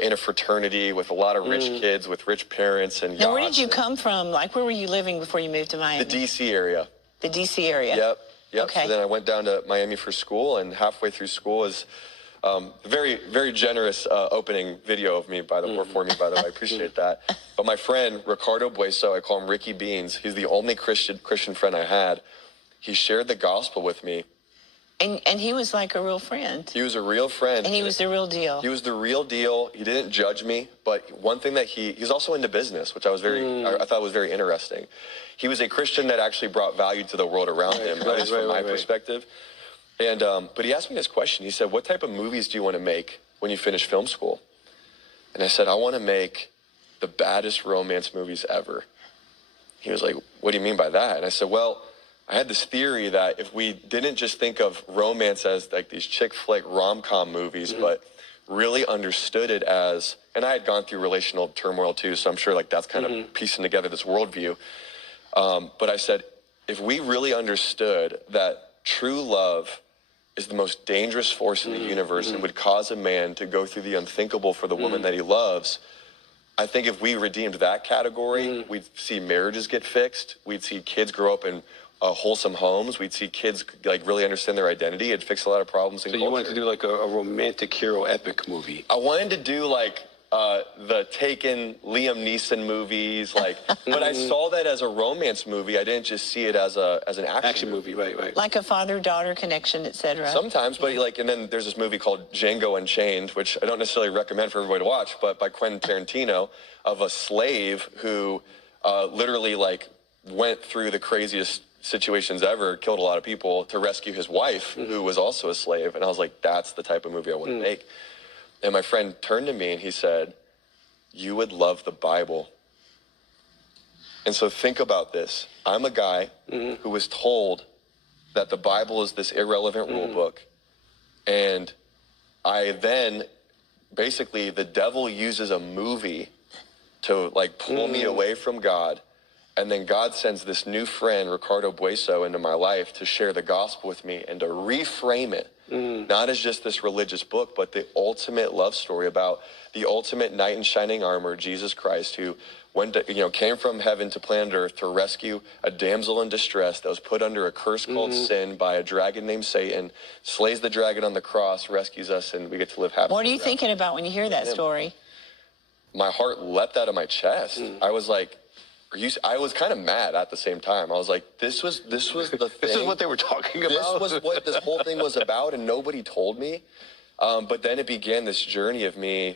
in a fraternity with a lot of rich kids, with rich parents and yachts. Now, where did you come from? Like, where were you living before you moved to Miami? The D.C. area. The D.C. area? Yep. Okay. So then I went down to Miami for school, and halfway through school was very, very generous opening video of me, for me, by the way. I appreciate that. But my friend, Ricardo Bueso, I call him Ricky Beans, he's the only Christian friend I had. He shared the gospel with me. And he was like a real friend. He was a real friend. And he was the real deal. He was the real deal. He didn't judge me. But one thing that he's also into business, which I was I thought was very interesting. He was a Christian that actually brought value to the world around him, at least from my perspective. And but he asked me this question. He said, "What type of movies do you want to make when you finish film school?" And I said, "I want to make the baddest romance movies ever." He was like, "What do you mean by that?" And I said, "Well, I had this theory that if we didn't just think of romance as like these chick flick rom-com movies, but really understood it as," and I had gone through relational turmoil too, so I'm sure like that's kind of piecing together this worldview. But I said, if we really understood that true love is the most dangerous force in the universe and would cause a man to go through the unthinkable for the woman that he loves, I think if we redeemed that category, we'd see marriages get fixed, we'd see kids grow up in wholesome homes, we'd see kids like really understand their identity. It'd fix a lot of problems in culture. So you wanted to do like a romantic hero epic movie? I wanted to do like the Taken, Liam Neeson movies, like, but I saw that as a romance movie. I didn't just see it as an action movie. Right. Like a father-daughter connection, etc. Sometimes, but like, and then there's this movie called Django Unchained, which I don't necessarily recommend for everybody to watch, but by Quentin Tarantino, of a slave who literally like went through the craziest situations ever, killed a lot of people to rescue his wife, who was also a slave. And I was like, that's the type of movie I want to make. And my friend turned to me and he said, "You would love the Bible." And so think about this. I'm a guy who was told that the Bible is this irrelevant rule book. And I then, basically, the devil uses a movie to like pull me away from God. And then God sends this new friend, Ricardo Bueso, into my life to share the gospel with me and to reframe it, not as just this religious book, but the ultimate love story about the ultimate knight in shining armor, Jesus Christ, who went to, came from heaven to planet Earth to rescue a damsel in distress that was put under a curse called sin by a dragon named Satan, slays the dragon on the cross, rescues us, and we get to live happily. What are you thinking about when you hear that story? My heart leapt out of my chest. I was like, I was kind of mad at the same time. I was like, this was the thing. This is what they were talking about? This was what this whole thing was about, and nobody told me. But then it began this journey of me